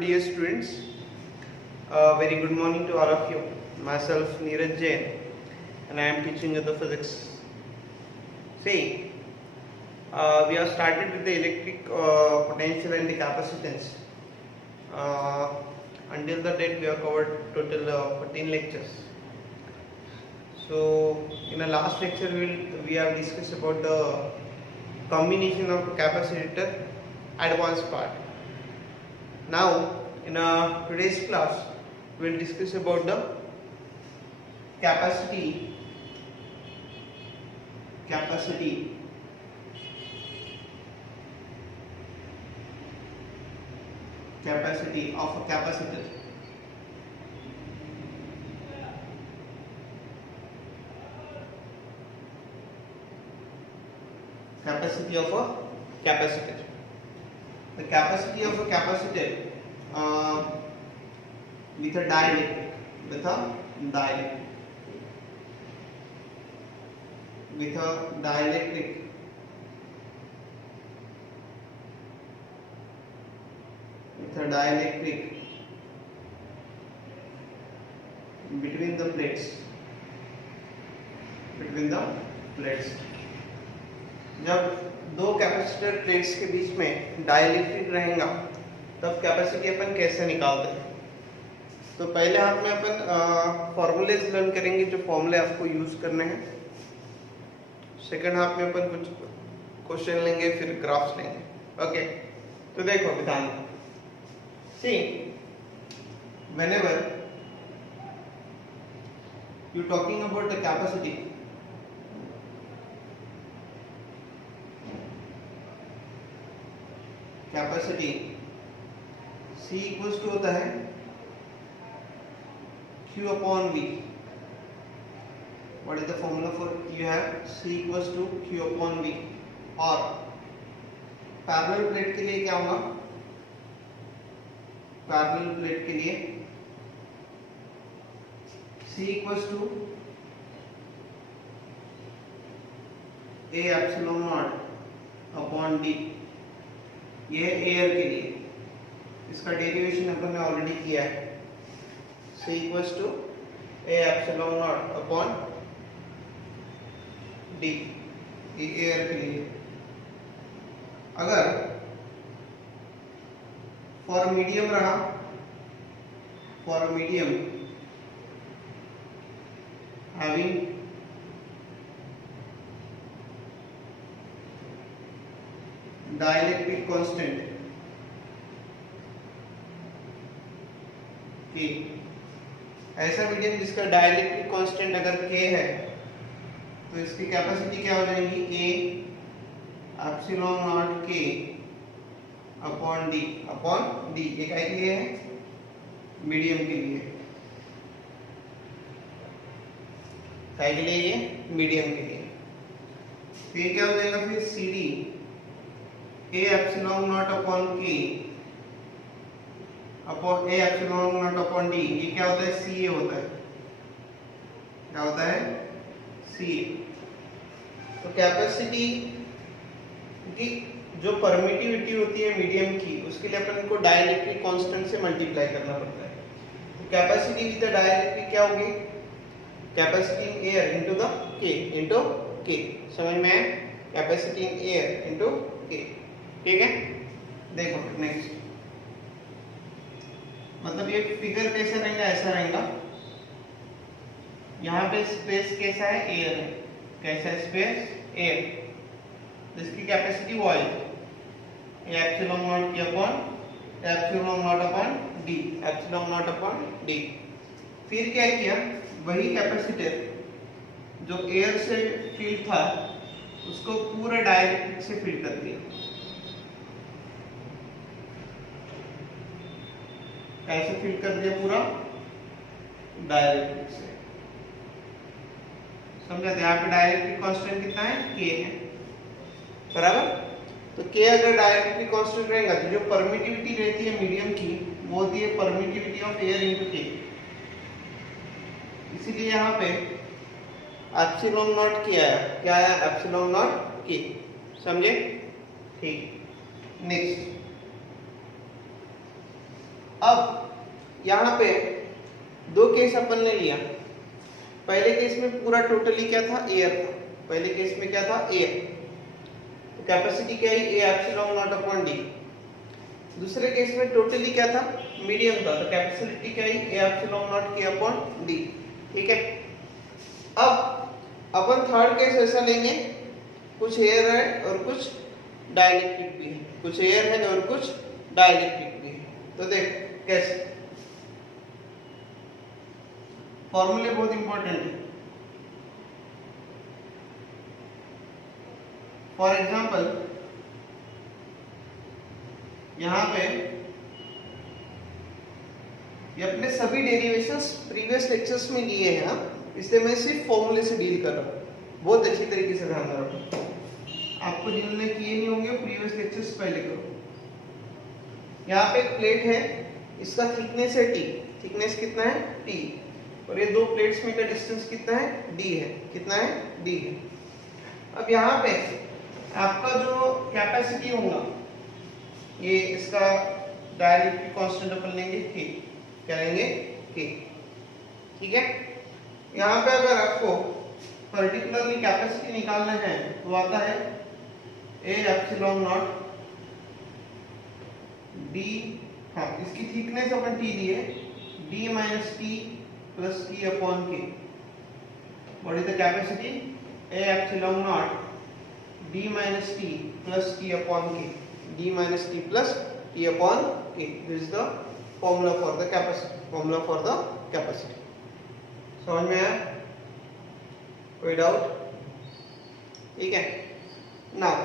Dear students, very good morning to all of you. Myself Neeraj Jain and I am teaching you the physics. See, we have started with the electric potential and the capacitance. Until the date we have covered total 14 lectures. So in the last lecture we have discussed about the combination of capacitor advanced part. Now in today's class we will discuss about the capacity of a capacitor. Capacity of a capacitor. The capacity of a capacitor with a dielectric, between the plates. जब दो capacitor plates के बीच में dielectric रहेगा तब capacity अपन कैसे निकालते हैं। तो पहले हाथ में अपन फॉर्मूलेज लर्न करेंगे, जो फॉर्मूले आपको यूज करने हैं। सेकंड हाफ में अपन कुछ क्वेश्चन लेंगे, फिर ग्राफ्स लेंगे। ओके, तो देखो ध्यान सी, whenever you talking about the capacity, C equals to होता है Q upon V। What is the formula for you have C equals to Q upon V। और पैरेलल प्लेट के लिए क्या होगा? पैरेलल प्लेट के लिए C equals to A epsilon not upon D। ये एयर के लिए, इसका डेरिवेशन अपन ने ऑलरेडी किया है। C equals to A epsilon not upon D, ये एयर के लिए। अगर फॉर मीडियम रहा, for medium having dielectric constant K, ऐसा मीडियम जिसका डाइलेक्ट्रिक कांस्टेंट अगर K है तो इसकी कैपेसिटी क्या हो जाएगी? A epsilon naught K upon D। ये क्या के लिए है? मीडियम के लिए। क्या के लिए? ये मीडियम के लिए। फिर क्या हो जाएगा? फिर CD A epsilon not upon K upon A epsilon not upon D। ये क्या होता है? CA होता है। क्या होता है? CA। तो कैपेसिटी की जो परमिटिविटी होती है मीडियम की, उसके लिए अपन को डाइलेक्ट्रिक कांस्टेंट से मल्टीप्लाई करना पड़ता है। तो कैपेसिटी विद द डाइलेक्ट्रिक क्या होगी? Capacity in air into the K। समझ में आया? Capacity in air into K। ठीक है, देखो नेक्स्ट, मतलब ये फिगर कैसा रहेगा? ऐसा रहेगा। यहाँ पे स्पेस कैसा है? एयर है। कैसा है स्पेस? एयर। जिसकी कैपेसिटी वो है एप्सिलॉन नॉट अपॉन D। फिर क्या किया? वही कैपेसिटर जो एयर से फील्ड था उसको पूरा डाइलेक्ट्रिक से फील्ड कर दिया। कैसे फील कर दिया? पूरा डाइलेक्ट्रिक से। समझा? यहाँ पे डाइलेक्ट्रिक कांस्टेंट कितना है? K है, बराबर। तो K अगर डाइलेक्ट्रिक कांस्टेंट रहेगा तो जो परमिटिविटी रहती है मीडियम की, वो होती है permittivity of air into K। इसीलिए यहाँ पे एप्सिलॉन नॉट K आया। क्या आया? Epsilon naught K। समझे? ठीक। नेक्स्ट अब यहाँ पे दो केस अपन ने लिया। पहले केस में पूरा टोटली क्या था, एयर था। पहले केस में क्या था, एयर, तो कैपेसिटी क्या है, ए एप्सिलॉन नॉट अपॉन डी। दूसरे केस में टोटली क्या था, मीडियम था, तो कैपेसिटी क्या है, ए एप्सिलॉन नॉट के अपॉन डी। ठीक है, अब अपन थर्ड केस ऐसा लेंगे, कुछ एयर है और कुछ डाइलेक्ट्रिक भी है, कुछ एयर है और कुछ डाइलेक्ट्रिक भी है। तो देख कैसे, फॉर्मूले बहुत इंपॉर्टेंट है। फॉर एग्जांपल यहां पे ये अपने सभी डेरिवेशंस प्रीवियस लेक्चर्स में लिए हैं, इसलिए मैं सिर्फ फॉर्मूले से डील कर रहा हूं। बहुत अच्छी तरीके से ध्यान रखो, आपको जिन्होंने किए नहीं होंगे प्रीवियस लेक्चर्स पहले करो। यहाँ पे एक प्लेट है, इसका थिकनेस है टी, थिकनेस कितना है टी, और ये दो प्लेट्स में का डिस्टेंस कितना है डी है, कितना है डी है। अब यहाँ पे आपका जो कैपेसिटी होगा, ये इसका डायरेक्ट कांस्टेंट अपन लेंगे के, क्या लेंगे के। ठीक है, यहाँ पे अगर आपको पर्टिकुलरली कैपेसिटी निकालना है तो आता है ए एप्सिलॉन नॉट डी, हाँ इसकी थिकनेस अपन टी दी है, D minus T plus T upon K. What is the capacity, A epsilon not D minus T plus T upon K, D minus T plus T upon K. This is the formula for the capacity, formula for the capacity. समझ में आया, कोई doubt? ठीक है, now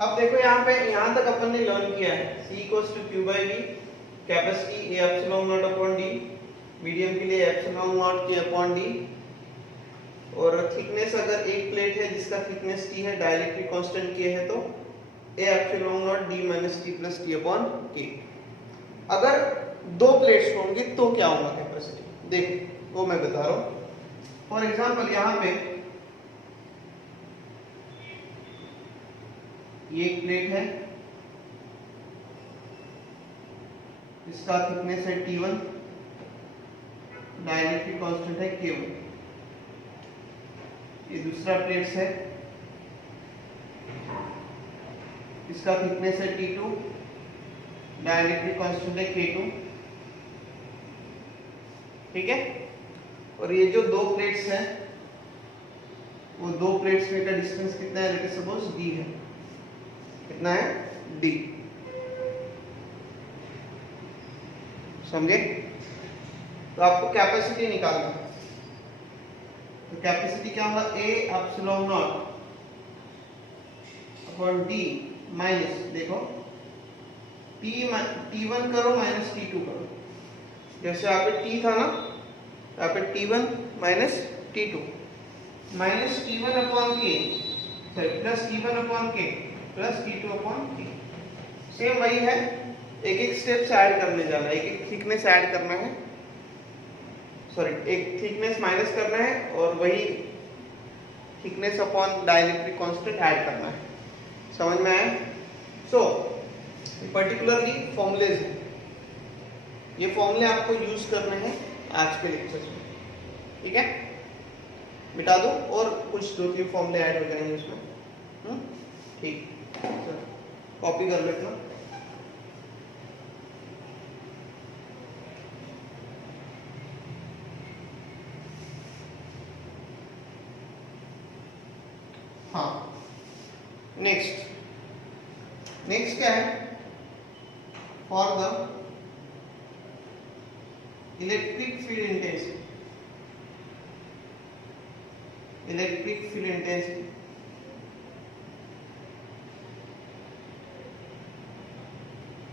अब देखो यहाँ पे, यहाँ तक अपन ने लर्न किया है C equals to Q by V, capacity A epsilon not upon D, medium के लिए epsilon naught K upon D, और थिकनेस अगर एक प्लेट है जिसका थिकनेस T है, डाइलेक्ट्रिक कांस्टेंट K है, तो A epsilon naught D minus T plus T upon K। अगर दो प्लेट्स होंगे तो क्या होगा कैपेसिटी, देखो वो मैं बता रहा हूँ। फॉर एग्जांपल यहाँ पे ये एक प्लेट है, इसका थिकनेस है T1, डाइलेक्ट्रिक कांस्टेंट है K1। ये दूसरा प्लेट है, इसका थिकनेस है T2, डाइलेक्ट्रिक कांस्टेंट है K2। ठीक है, और ये जो दो प्लेट्स हैं, वो दो प्लेट्स में का डिस्टेंस कितना है, लेट अस सपोज D है, कितना है D। समझे? तो आपको कैपेसिटी निकालना है, तो कैपेसिटी क्या होगा, A epsilon not upon D minus, देखो T1 करो माइनस T2 करो, जैसे यहाँ पे T था ना, यहाँ पे T1 minus T2, minus T1 upon K, sorry plus T1 upon K plus T2 upon K। Same वही है, एक एक स्टेप से ऐड करने जाना है, एक एक थिकनेस ऐड करना है, सॉरी एक थिकनेस माइनस करना है और वही thickness upon dielectric constant add करना है। समझ में आया? सो पर्टिकुलरली फॉर्मूलेज, ये फॉर्मूले आपको यूज करने हैं आज के लेक्चर्स में। ठीक है, मिटा दो और कुछ दो तीन फॉर्मूले ऐड हो जाएंगे उसमें। ठीक, कॉपी कर लेते। हाँ, नेक्स्ट क्या है, for the electric field intensity, electric field intensity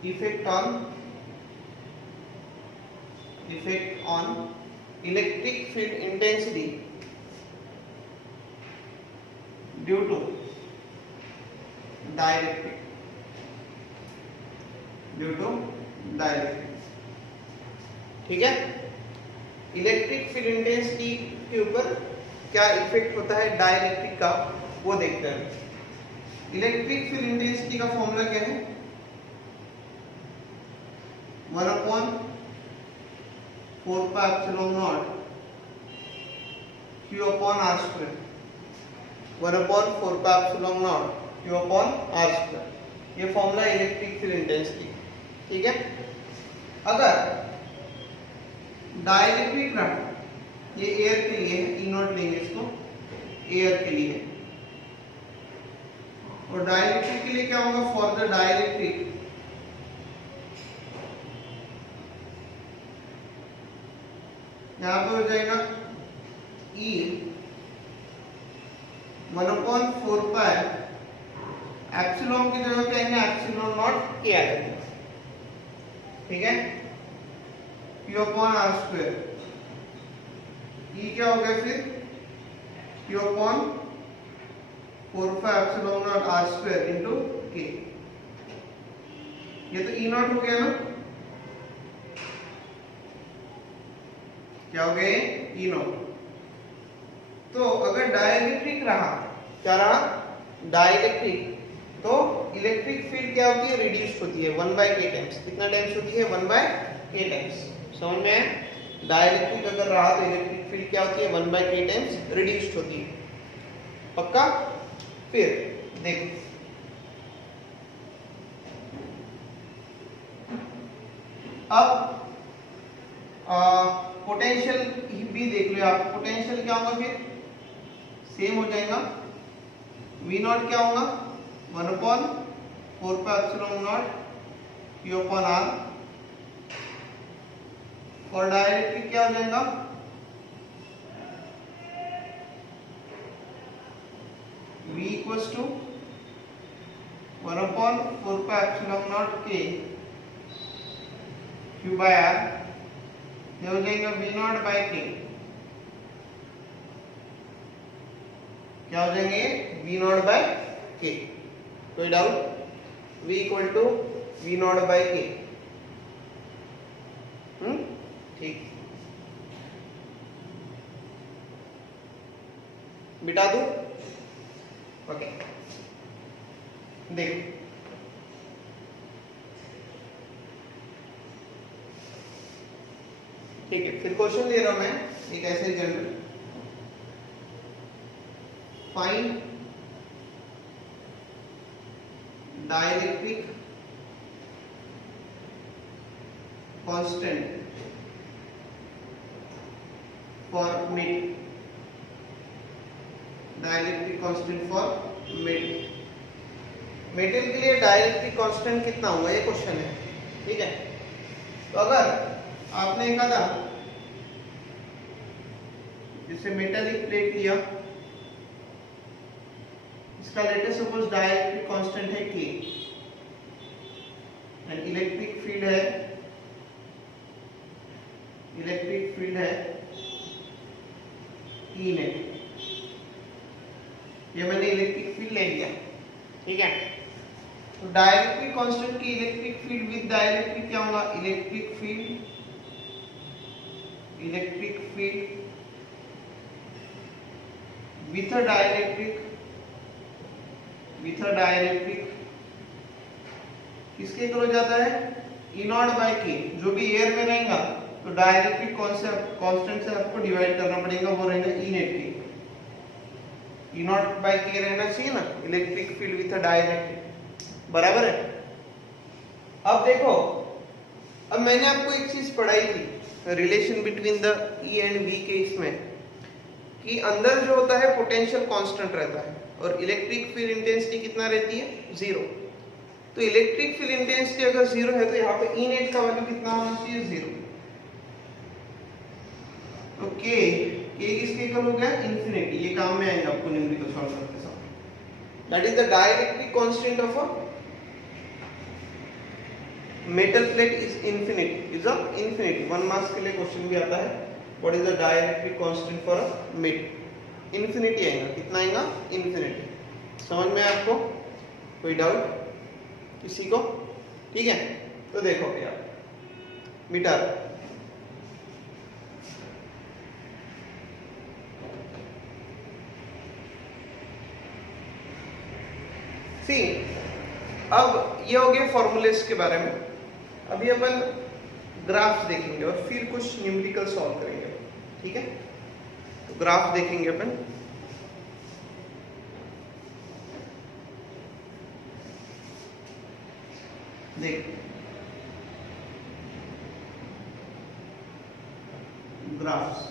effect on electric field intensity due to dielectric, ठीक है। इलेक्ट्रिक फील्ड इंटेंसिटी के ऊपर क्या इफेक्ट होता है डाइलेक्ट्रिक का, वो देखते हैं। इलेक्ट्रिक फील्ड इंटेंसिटी का फॉर्मूला क्या है, 1/4πε0 Q/R², 1/4πε0 Q/R², ये फॉर्मूला इलेक्ट्रिक फील्ड इंटेंसिटी। ठीक है, अगर डाइलेक्ट्रिक रहा, ये एयर के लिए है, E0 लेंगे इसको, एयर के लिए, और डाइलेक्ट्रिक के लिए क्या होगा, फॉर द डाइलेक्ट्रिक यहां पे हो जाएगा E 1/4π एप्सिलॉन की जगह क्या आएंगे, एप्सिलॉन नॉट के आ जाएगा। ठीक है, Q/R², E क्या हो गया फिर, Q/4π epsilon not R² into के, ये तो E0 हो गया ना, क्या हो गया, E0। तो अगर डाइलेक्ट्रिक रहा, क्या रहा, डाइलेक्ट्रिक, तो इलेक्ट्रिक फील्ड क्या होती है, रिड्यूस्ड होती है 1/k टाइम्स। कितना टाइम्स होती है, 1/k टाइम्स। समझ में आया, डाइलेक्ट्रिक अगर रहा तो इलेक्ट्रिक फील्ड क्या होती है, 1/k टाइम्स रिड्यूस्ड होती है। पक्का। फिर देखो, अब पोटेंशियल भी देख लो आप, पोटेंशियल क्या होगा, फिर सेम हो जाएगा, V0 क्या होगा, 1/4πε0 Q/R, और डाइलेक्ट्रिक क्या हो जाएगा, V = 1/4πε0 K Q/R, ये हो जाएगा V0/K, क्या हो जाएंगे, V0/K। कोई डाउट, V = V0/K। ठीक, बिटा दू, ओके। देखो, ठीक है, फिर क्वेश्चन ले रहा हूं मैं एक ऐसे general, find dielectric constant for mid, dielectric constant for mid. Metal के लिए डाइलेक्ट्रिक कांस्टेंट कितना होगा, ये क्वेश्चन है। ठीक है, तो अगर आपने कहा था जैसे मेटालिक प्लेट लिया, इसका लेटेस्ट सपोज डाइलेक्ट्रिक कांस्टेंट है K, एंड इलेक्ट्रिक फील्ड है, E नेट, ये मैंने इलेक्ट्रिक फील्ड ले लिया। ठीक है, तो डाइलेक्ट्रिक कांस्टेंट की इलेक्ट्रिक फील्ड विद डाइलेक्ट्रिक क्या होगा, electric field with a dielectric किसके इक्वल हो जाता है, E0/K। जो भी एयर में रहेगा तो डाइलेक्ट्रिक कांस्टेंट से आपको डिवाइड करना पड़ेगा, वो रहेगा E नेट के, E0/K रहना चाहिए ना, electric field with a dielectric, बराबर है। अब देखो, अब मैंने आपको एक चीज पढ़ाई थी, relation between the E and V के, इसमें कि अंदर जो होता है पोटेंशियल कांस्टेंट रहता है और इलेक्ट्रिक फील्ड इंटेंसिटी कितना रहती है, 0। तो इलेक्ट्रिक फील्ड इंटेंसिटी अगर 0 है तो यहाँ पे E नेट का वैल्यू कितना होना चाहिए, 0। तो K किसके इक्वल हो गया, इंफिनिटी। ये काम में आएगा आपको न्यूमेरिकल सॉल्व करते समय। That is the dielectric constant of a metal plate is infinity. 1 marks के लिए क्वेश्चन भी आता है, what is the dielectric constant for a met, infinity आएगा। कितना आएगा, इंफिनिटी। समझ में आपको, कोई डाउट किसी को? ठीक है, तो देखो भैया, मिटा सी। अब ये हो गया फॉर्मूलेस के बारे में। अभी अपन ग्राफ्स देखेंगे और फिर कुछ न्यूमेरिकल सॉल्व करेंगे, ठीक है। तो ग्राफ देखेंगे अपन। देख ग्राफ्स,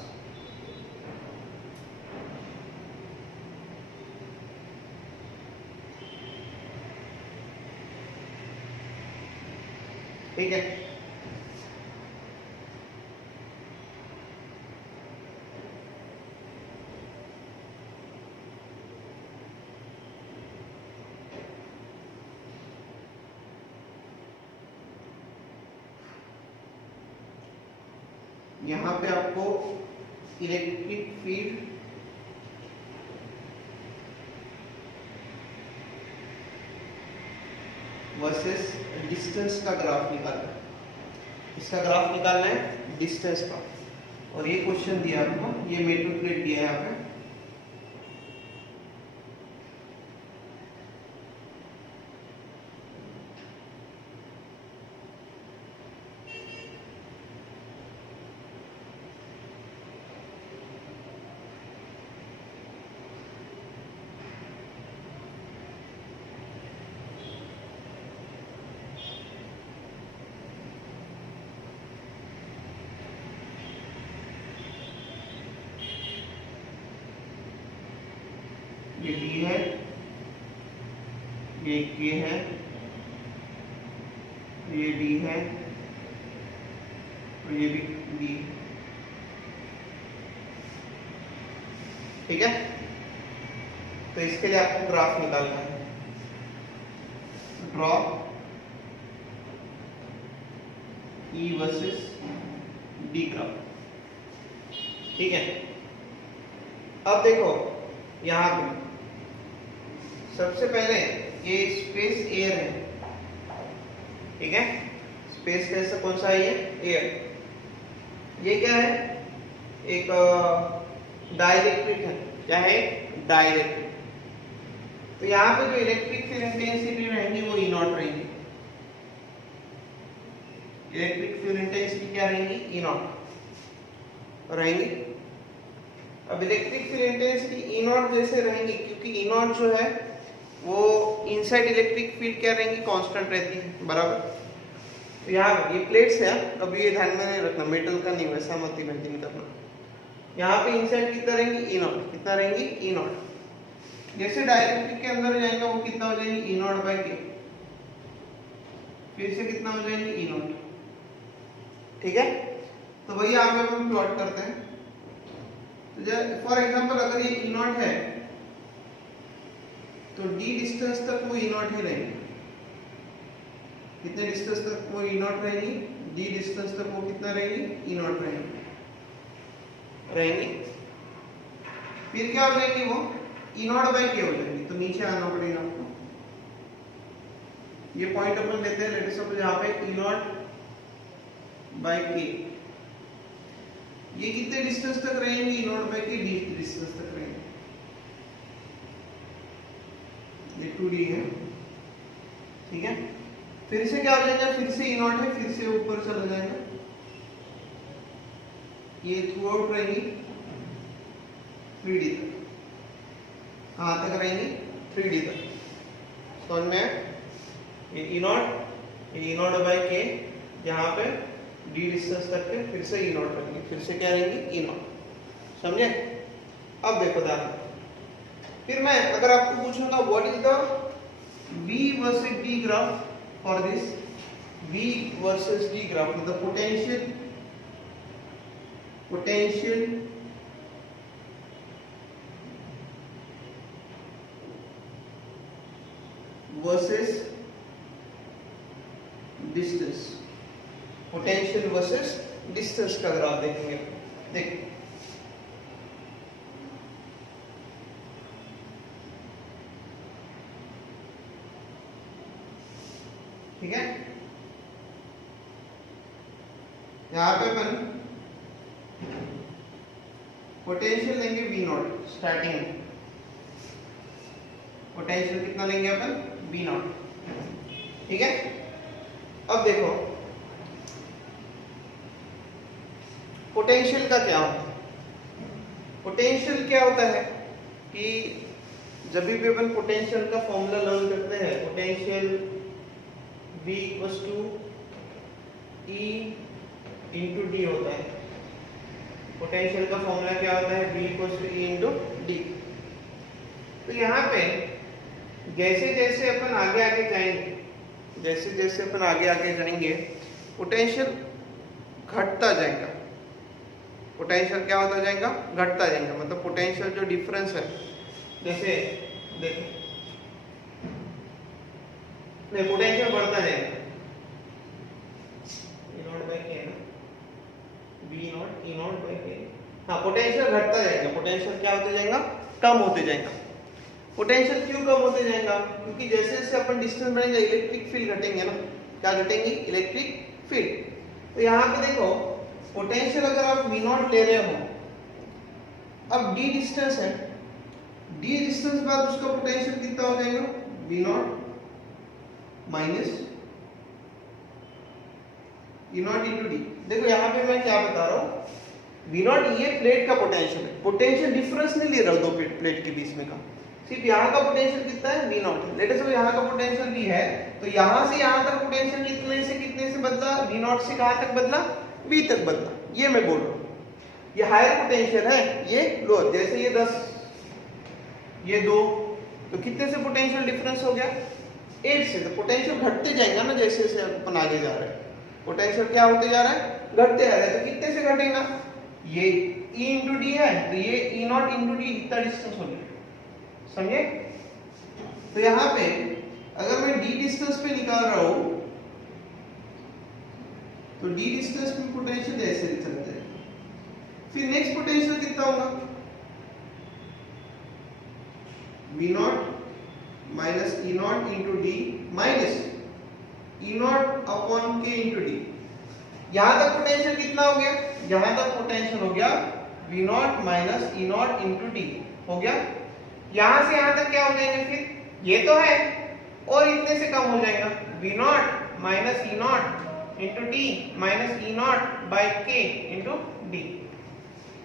ठीक है। यहाँ पे आपको इलेक्ट्रिक फील्ड वर्सेस डिस्टेंस का ग्राफ निकालना है। इसका ग्राफ निकालना है डिस्टेंस का, और ये क्वेश्चन दिया आपको, ये मेटल प्लेट दिया है यहाँ पे। ये डी है, ये के है, ये डी है, और ये भी डी, ठीक है। तो इसके लिए आपको ग्राफ निकालना है। ड्रॉ ई वर्सेस डी ग्राफ, ठीक है। अब देखो यहां पे सबसे पहले ये स्पेस एयर है, ठीक है। स्पेस कैसा कौन सा है ये? एयर। ये क्या है? एक डाइलेक्ट्रिक है। क्या है? डाइलेक्ट्रिक। तो यहाँ पे जो इलेक्ट्रिक फील्ड इंटेंसिटी रहेंगी वो ई नॉट रहेंगी। इलेक्ट्रिक फील्ड इंटेंसिटी क्या रहेंगी? ई नॉट रहेंगी। अब electric field intensity E not जैसे रहेंगी, क्योंकि ई नॉट जो है वो इनसाइड इलेक्ट्रिक फील्ड क्या रहेंगी? कांस्टेंट रहती है, बराबर। तो यहाँ ये प्लेट्स है, कभी ये ध्यान में नहीं रखना, मेटल का नहीं, वैसा मत इमेजिन करना। यहाँ पे इनसाइड कितना रहेंगी? E not. कितना रहेंगी? E not. जैसे डाइलेक्ट्रिक के अंदर जाएंगे वो कितना हो जाएंगी? ई नॉट बाई के। फिर से कितना हो जाएंगे? ई नॉट, ठीक है। तो वही यहाँ पे हम प्लॉट करते हैं। तो फॉर एग्जांपल अगर ये ई नॉट है तो डी डिस्टेंस तक वो ई नॉट ही रहेगी। कितने डिस्टेंस तक वो ई नॉट रहेगी? डी डिस्टेंस तक वो कितना रहेगी? ई नॉट रहेंगी। फिर क्या हो जाएगी? वो ई नॉट बाई के हो जाएगी। तो नीचे आना पड़ेगा आपको। ये पॉइंट अपन लेते हैं, लेट सपोज यहाँ पे ई नॉट बाई के। ये कितने डिस्टेंस तक रहेंगे? ई नॉट बाई के डी डिस्टेंस तक रहेंगे। ये 2d है, ठीक है। फिर से क्या हो जाएगा? फिर से ई नॉट है, फिर से ऊपर चला जाएगा। ये थ्रू आउट रहेंगी 3d तक। कहाँ तक रहेंगी? 3d तक। समझ में? ये ई नॉट बाई के, यहाँ पे डी डिस्टेंस तक के, फिर से ई नॉट रहेंगी, फिर से क्या रहेंगी? E not. समझे? अब देखो ध्यान। फिर मैं अगर आपको पूछूंगा what is the V versus D graph for this, V versus D graph, मतलब potential versus distance, potential versus distance का ग्राफ देखेंगे। देख ठीक है। यहां पे अपन पोटेंशियल लेंगे V नॉट स्टार्टिंग में। पोटेंशियल कितना लेंगे अपन? V नॉट, ठीक है। अब देखो पोटेंशियल का क्या होता है? पोटेंशियल क्या होता है कि जब भी अपन पोटेंशियल का फॉर्मूला लर्न करते हैं, potential V equals to E into D होता है। पोटेंशियल का फॉर्मूला क्या होता है? V equals to E into D. तो यहाँ पे जैसे जैसे अपन आगे आगे जाएंगे, जैसे जैसे अपन आगे आगे जाएंगे, पोटेंशियल घटता जाएगा। पोटेंशियल क्या होता जाएगा? घटता जाएगा। मतलब पोटेंशियल जो डिफरेंस है, जैसे देखो नहीं, पोटेंशियल बढ़ता जाएगा। E नॉट बाय के ना, V naught E naught by K. हाँ, पोटेंशियल घटता जाएगा। पोटेंशियल क्या होते जाएगा? कम होते जाएगा। पोटेंशियल क्यों कम होते जाएगा? क्योंकि जैसे जैसे अपन डिस्टेंस बढ़ेंगे इलेक्ट्रिक फील्ड घटेंगे ना। क्या घटेंगी? Electric field. तो यहाँ पे देखो, पोटेंशियल अगर आप V नॉट ले रहे हो, अब D डिस्टेंस है, D डिस्टेंस बाद उसका पोटेंशियल कितना हो जाएगा? V not minus E not into D. देखो यहाँ पे मैं क्या बता रहा हूँ, V नॉट ये प्लेट का पोटेंशियल है। पोटेंशियल डिफरेंस नहीं ले रहा हूँ दो प्लेट के बीच में का, सिर्फ यहाँ का पोटेंशियल कितना है? V not. लेट अस यहाँ का पोटेंशियल V है, तो यहाँ से यहाँ तक पोटेंशियल कितने से बदला? V नॉट से कहाँ तक बदला? V तक बदला। ये मैं बोल रहा हूँ, ये हायर पोटेंशियल है, ये लोअर। जैसे ये 10, ये 2, तो कितने से पोटेंशियल डिफरेंस हो गया? 8 से। तो पोटेंशियल घटते जाएगा ना जैसे जैसे अपन आगे जा रहे हैं। पोटेंशियल क्या होते जा रहा है? घटते जा रहा है। तो कितने से घटेगा? ये E इंटू डी है, तो ये E नॉट इंटू डी इतना डिस्टेंस हो गया। समझे? तो यहाँ पे अगर मैं D डिस्टेंस पे निकाल रहा हूं, तो D डिस्टेंस में पोटेंशियल ऐसे चलते हैं। फिर नेक्स्ट पोटेंशियल कितना होगा? V not minus E not into D minus E not upon K into D. यहां तक पोटेंशियल कितना हो गया? यहां तक पोटेंशियल हो गया V not minus E not into D हो गया। यहां से यहां तक क्या हो जाएंगे? फिर ये तो है और इतने से कम हो जाएगा, V not minus E not into D minus E not by K into D.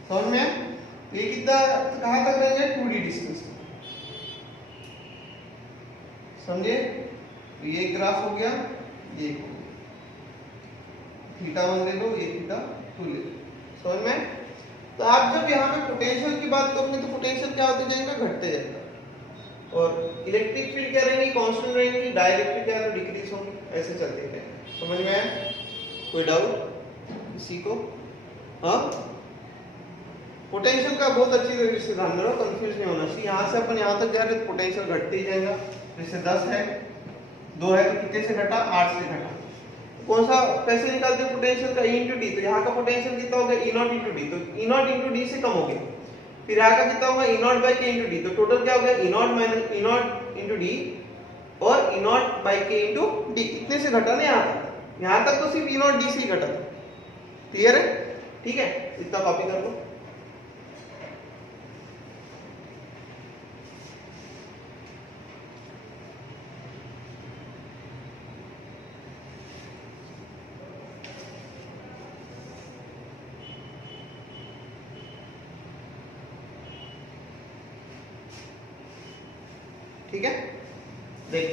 समझ में? ये कितना कहां तक रहेगा? 2D distance. समझे? तो ये ग्राफ हो गया, ये थीटा 1 ले लो, ये थीटा 2 ले लो। समझ में? तो आप जब यहाँ पे पोटेंशियल की बात करोगे तो पोटेंशियल क्या होते जाएगा? घटते जाएगा। और इलेक्ट्रिक फील्ड क्या रहेंगी? कांस्टेंट रहेंगी। डाइलेक्ट्रिक क्या है? डिक्रीज होंगी। ऐसे चलते रहेंगे। समझ में आया? कोई डाउट किसी को? हाँ, पोटेंशियल का बहुत अच्छी तरीके से ध्यान रखो, कंफ्यूज नहीं होना चाहिए। यहाँ से अपन यहाँ तक जा रहे तो पोटेंशियल घटते ही जाएगा। जैसे 10 है, 2 है, तो कितने से घटा? 8 से घटा। कौन सा कैसे निकालते हैं पोटेंशियल का? E into D. तो यहाँ का पोटेंशियल कितना हो गया? E not into D. तो E नॉट इंटू डी से कम हो गया। फिर यहाँ का कितना होगा? E not by K into D. तो टोटल क्या हो गया? E not minus E not into D और E not by K into D. इतने से घटा ना यहाँ तक तो सिर्फ E नॉट डी से ही घटा था। क्लियर है? ठीक है, इतना कॉपी कर लो। ठीक है, देख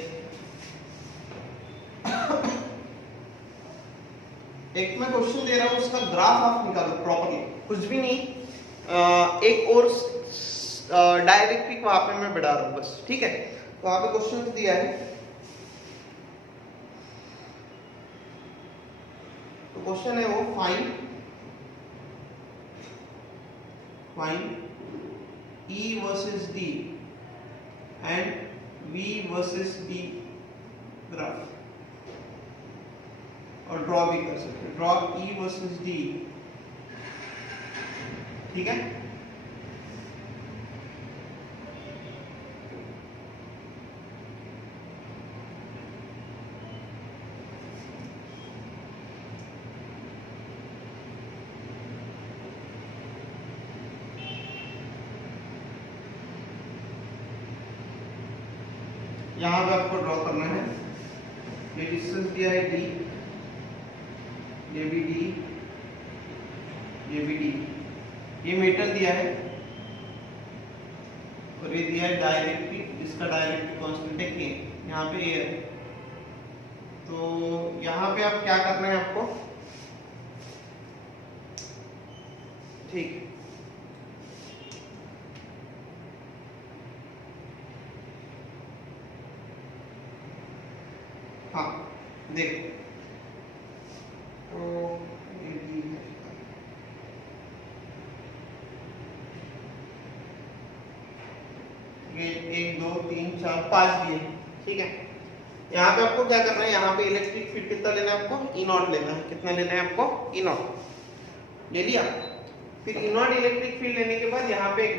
एक मैं क्वेश्चन दे रहा हूं, उसका ग्राफ आप निकालो प्रॉपर्ली, कुछ भी नहीं। एक और डायरेक्ट्रिक वहां पे मैं बढ़ा रहा हूं बस। ठीक है, तो वहां पे क्वेश्चन दिया है, तो क्वेश्चन है वो find E versus D and V versus D graph, और ड्रॉ भी कर सकते हैं, ड्रॉ E वर्सेस D। ठीक है, यहां पे आपको ड्रॉ करना है। ये डिस्टेंस दिया है D, ये भी D, ये भी डी, ये मेटल दिया है और ये दिया है डाइलेक्ट्रिक, इसका डाइलेक्ट्रिक कांस्टेंट है के, यहाँ पे ए है। तो यहाँ पे आप क्या करना है आपको, ठीक, हाँ देखो, तो ये डी है, ये 1 2 3 4 5 दिए, ठीक है। यहाँ पे आपको क्या करना है, यहाँ पे इलेक्ट्रिक फील्ड कितना लेना है आपको, ई नॉट लेना है। कितना लेना है आपको, ई नॉट ले लिया। फिर ई नॉट इलेक्ट्रिक फील्ड लेने के बाद यहाँ पे एक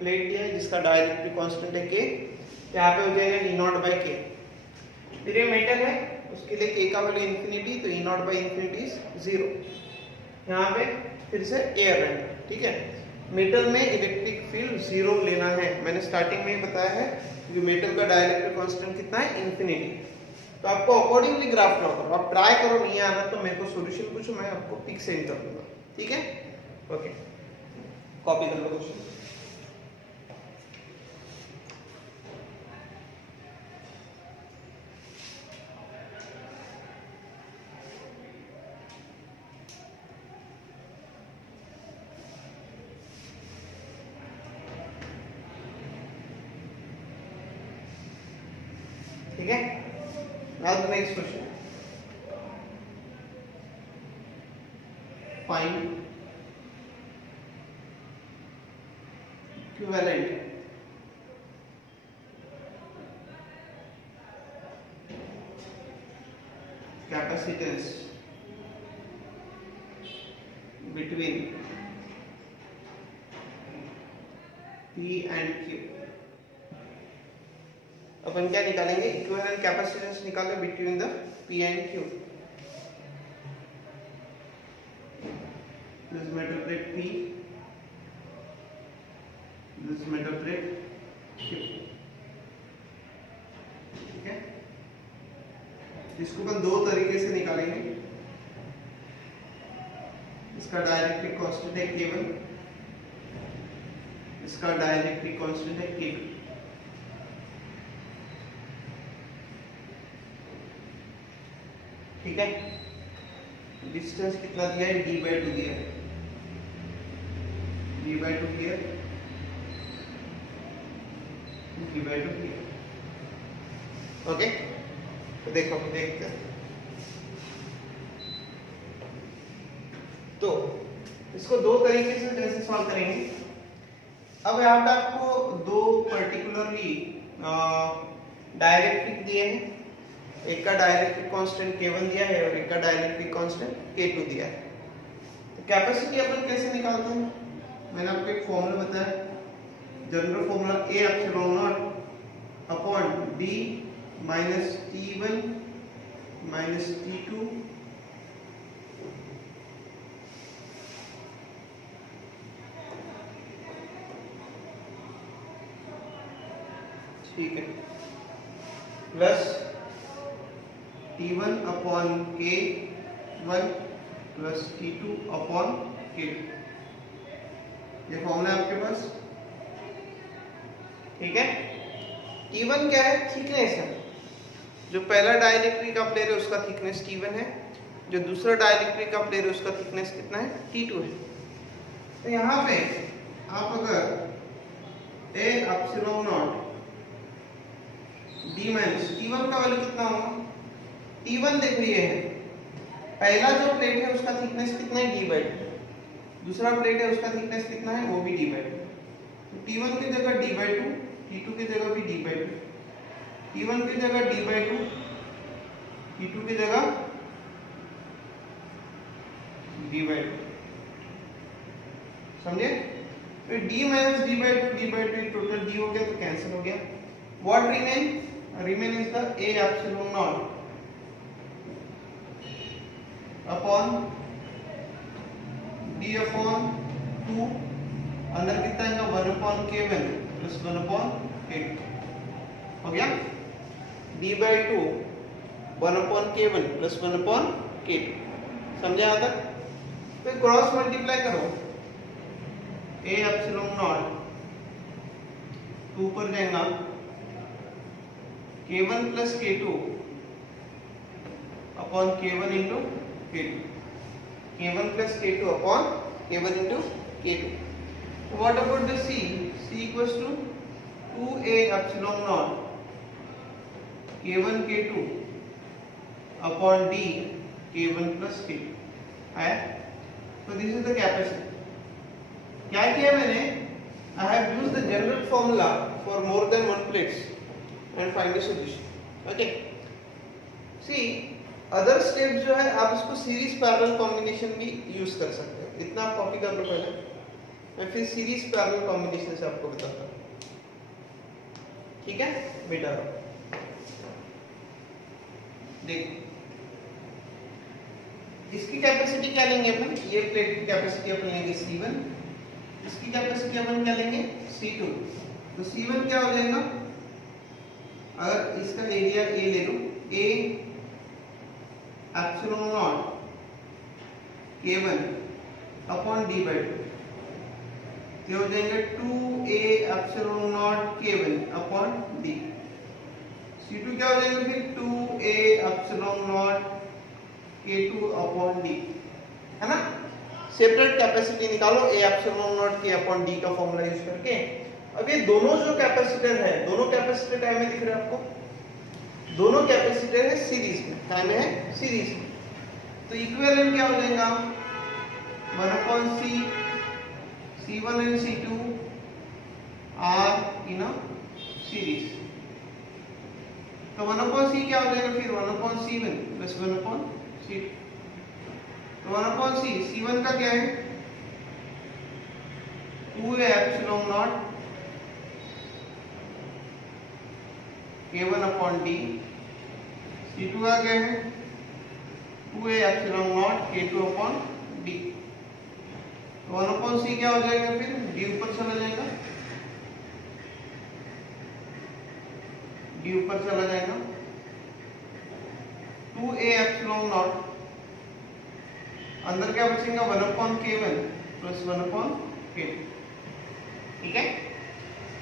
प्लेट दिया है जिसका डाइलेक्ट्रिक कांस्टेंट है के, यहाँ पे हो जाएगा ई नॉट बाई के। फिर ये मेटल है, उसके लिए के का वैल्यू इंफिनिटी, तो ई नॉट बाई इंफिनिटी इज 0। यहाँ पे फिर से एयर है, ठीक है। मेटल में इलेक्ट्रिक फील्ड 0 लेना है, मैंने स्टार्टिंग में ही बताया है कि मेटल का डाइलेक्ट्रिक कांस्टेंट कितना है, इंफिनिटी। तो आपको अकॉर्डिंगली ग्राफ ड्रॉ करो, आप ट्राई करो, नहीं आना तो मेरे को सॉल्यूशन पूछो, मैं आपको पिक सेंड कर दूंगा, ठीक है। ओके, कॉपी कर लो क्वेश्चन। ठीक है, now the next question, find equivalent capacitance between P and Q। अपन क्या निकालेंगे, इक्विवेलेंट कैपेसिटेंस निकालो between the P and Q। This metal plate P, this metal plate Q, ठीक है। इसको अपन दो तरीके से निकालेंगे। इसका डाइलेक्ट्रिक कांस्टेंट है K1, इसका डाइलेक्ट्रिक कांस्टेंट है K2। ठीक है, डिस्टेंस कितना दिया है, d/2 दिया है, d/2 दिया है, d/2 दिया है। ओके, तो देखो, देखते हैं। तो इसको दो तरीके से कैसे सॉल्व करेंगे। अब यहाँ पे आपको दो पर्टिकुलरली डाइलेक्ट्रिक दिए हैं, एक का डाइलेक्ट्रिक कांस्टेंट K1 दिया है और एक का डाइलेक्ट्रिक कांस्टेंट K2 दिया है। तो कैपेसिटी अपन कैसे निकालते हैं, मैंने आपको एक फॉर्मूला बताया, general formula A epsilon not upon D minus T1 minus T2 ठीक है, plus T1 upon K1 plus T2 upon K2। ये फॉर्मूला है आपके पास, ठीक है। T1 क्या है, थिकनेस है। जो पहला डाइलेक्ट्रिक आप ले रहे हो उसका थिकनेस T1 है, जो दूसरा डाइलेक्ट्रिक आप ले रहे हो उसका थिकनेस कितना है, T2 है। तो यहाँ पे आप अगर A epsilon naught D minus T1 का वैल्यू कितना होगा, T1 देखो ये है, पहला जो प्लेट है उसका थिकनेस कितना है, d/2, दूसरा प्लेट है उसका थिकनेस कितना है, वो भी d/2। तो T1 की जगह d/2, T2 की जगह भी d/2, T1 की जगह d/2, T2 की जगह d/2, समझे। तो d minus d/2 total d हो गया, तो कैंसिल हो गया। What remain is the A epsilon not upon D upon 2, अंदर कितना है, 1 upon K1 plus 1 upon K2 हो गया, d/2 1 upon K1 plus 1 upon K2। समझे यहाँ तक। फिर क्रॉस मल्टीप्लाई करो, ए एप्सिलॉन नॉट तो ऊपर जाएगा k1 plus k2 upon k1 into k2, k1 plus k2 upon k1 into k2. What about the c? c equals to 2a epsilon naught k1 k2 upon d k1 plus k2 है. So this is the capacity. क्या किया मैंने? I have used the general formula for more than one plates and find the solution. Okay. See, other steps जो है आप इसको series parallel combination भी use कर सकते हो. इतना आप कॉपी कर लो पहले, मैं फिर सीरीज पैरेलल कॉम्बिनेशन से आपको बताता हूँ. ठीक है बेटा, देखो इसकी कैपेसिटी क्या लेंगे अपन, ये प्लेट की कैपेसिटी अपन लेंगे C1, इसकी कैपेसिटी अपन क्या लेंगे C2. तो C1 क्या हो जाएगा, अगर इसका एरिया A ले लो, A epsilon naught K1 upon D by 2, ये हो जाएंगे 2A epsilon naught K1 upon D. C2 क्या हो जाएगा फिर 2A epsilon not K2 upon D, है ना. सेपरेट कैपेसिटी निकालो A epsilon naught K upon D का फॉर्मूला यूज करके. अब ये दोनों जो कैपेसिटर है, दोनों कैपेसिटर क्या में दिख रहे हैं आपको, दोनों कैपेसिटर है सीरीज में, क्या में है सीरीज में. तो इक्विवेलेंट क्या हो जाएगा 1 upon C, C1 and C2 are in a series. तो 1 अपॉन C क्या हो जाएगा फिर 1 upon C1 plus 1 upon C2. तो 1 अपॉन C, C1 का क्या है 2A epsilon naught K1 upon D. C2 का क्या है 2A epsilon not K2 upon D. तो 1 अपॉन C क्या हो जाएगा फिर D ऊपर चला जाएगा, D ऊपर चला जाएगा, 2A एप्सिलॉन नॉट अंदर क्या बचेगा 1 upon K1 plus 1 upon K2. ठीक है,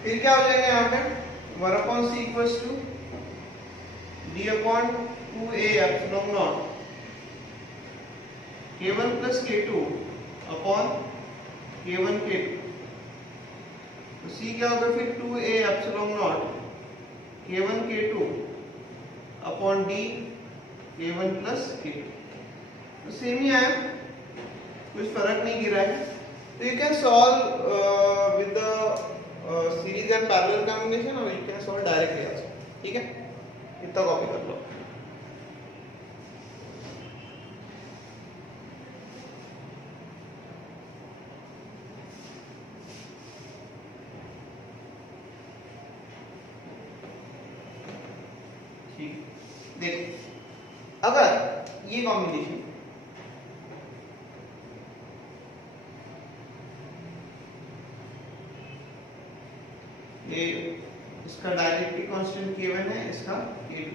फिर क्या हो जाएगा यहाँ पे 1 upon C equals to D upon 2A epsilon naught K1 plus K2 upon K1 K2. तो C क्या होगा फिर 2A epsilon naught K1 K2 upon D K1 plus K2. तो सेम ही है, कुछ फर्क नहीं गिरा है. तो you can solve with the series and parallel combination और you can solve directly also. ठीक है, इतना कॉपी कर लो. ठीक, देखो अगर ये कॉम्बिनेशन ये इसका डायरेक्टली कांस्टेंट K1 है, इसका K2.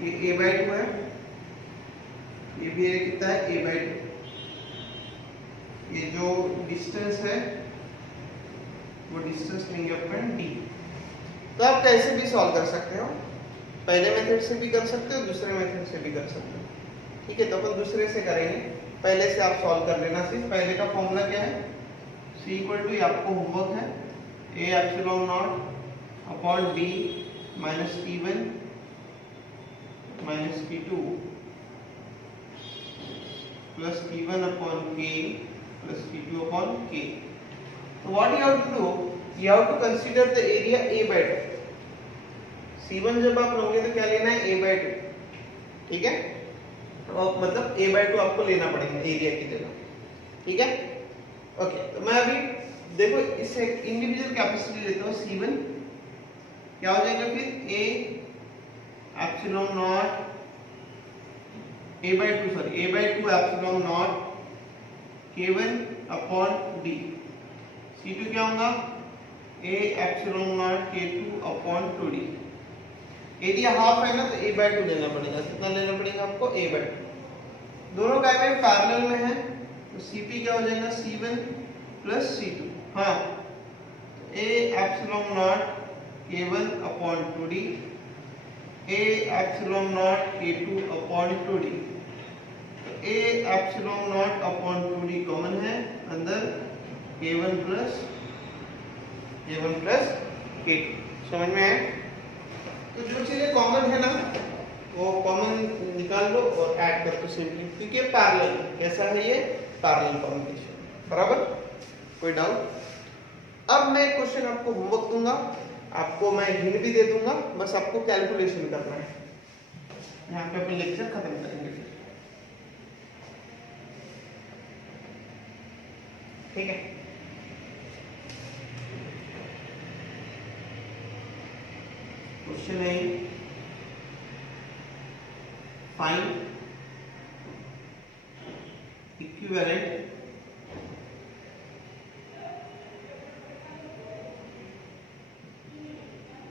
ये A बाई 2 है, ये भी है कितना है A बाई 2. ये जो डिस्टेंस है वो डिस्टेंस लेंगे अपन D. तो आप कैसे भी सॉल्व कर सकते हो, पहले मेथड से भी कर सकते हो, दूसरे मेथड से भी कर सकते हो. ठीक है, तो अपन दूसरे से करेंगे, पहले से आप सॉल्व कर लेना. सिर्फ पहले का फॉर्मूला क्या है C इक्वल टू, आपको होमवर्क है A epsilon not upon D minus T1 minus T2 plus T1 upon K plus T2 upon K. So what you have to do, you have to consider the area A by 2. C1 जब आप लोगे तो क्या लेना है A by 2. ठीक है, तो मतलब A by 2 आपको लेना पड़ेगा एरिया की जगह. ठीक है, ओके. तो मैं अभी देखो इससे इंडिविजुअल कैपेसिटी लेता हूँ. C1 क्या हो जाएगा फिर A epsilon not A by 2 epsilon naught K1 upon D। C2 क्या होगा A epsilon not K2 upon 2D। Area half है ना तो A/2 लेना पड़ेगा। कितना लेना पड़ेगा आपको A/2। दोनों क्या है पैरेलल में है तो Cp क्या हो जाएगा C1 प्लस C2। हाँ A epsilon naught K1 upon 2D A epsilon not K2 upon 2D। A epsilon not upon 2D common है अंदर K1 प्लस K2। समझ में आया? तो जो चीजें कॉमन है ना वो कॉमन निकाल लो और ऐड कर दो सिंपली, क्योंकि ये पैरेलल कैसा है, ये पैरेलल कॉम्बिनेशन। बराबर? कोई डाउट? अब मैं क्वेश्चन आपको होमवर्क दूंगा, आपको मैं हिंट भी दे दूंगा, बस आपको कैलकुलेशन करना है। यहाँ पे अपने लेक्चर खत्म करेंगे। ठीक है? क्वेश्चन है फाइंड इक्विवेलेंट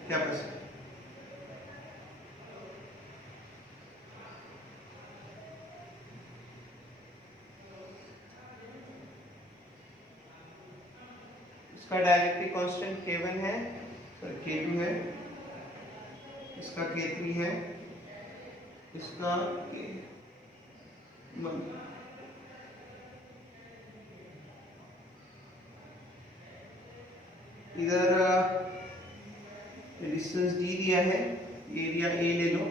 कैपेसिटी। इसका डायरेक्टली कांस्टेंट K1 है, K2 है, इसका K3 है, इसका K1। इधर डिस्टेंस D दिया है, एरिया A ले लो,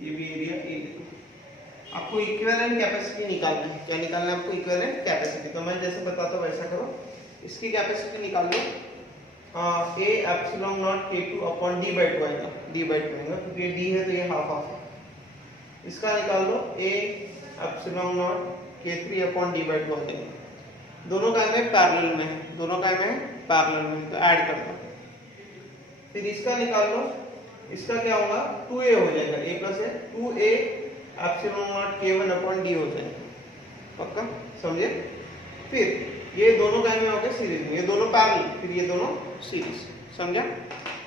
ये भी एरिया A ले लो। आपको इक्विवेलेंट कैपेसिटी निकालना है। क्या निकालना है आपको? Equivalent capacity. तो मैं जैसे बताता हूँ वैसा करो। इसकी कैपेसिटी निकाल लो। A epsilon not K2 upon D/2 आएगा, D/2 आएगा क्योंकि D है तो ये हाफ हाफ है। इसका निकाल लो A epsilon not K3 upon D/2 आ जाएगा। दोनों का में पैरेलल में है, दोनों का में पैरेलल में, तो ऐड कर दो। फिर इसका निकाल लो, इसका क्या होगा 2A हो जाएगा, A प्लस है 2A epsilon naught K1 upon D हो जाएगा। पक्का? समझे? फिर ये दोनों का में हो गया सीरीज में, ये दोनों पैरेलल, फिर ये दोनों सीरीज। समझा?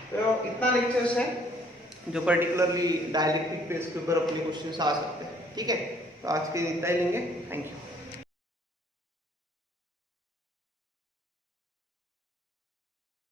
तो इतना लेक्चर्स है जो पर्टिकुलरली डायलेक्ट्रिक बेस के ऊपर अपने क्वेश्चंस आ सकते हैं। ठीक है? तो आज के इतना ही लेंगे। Thank you.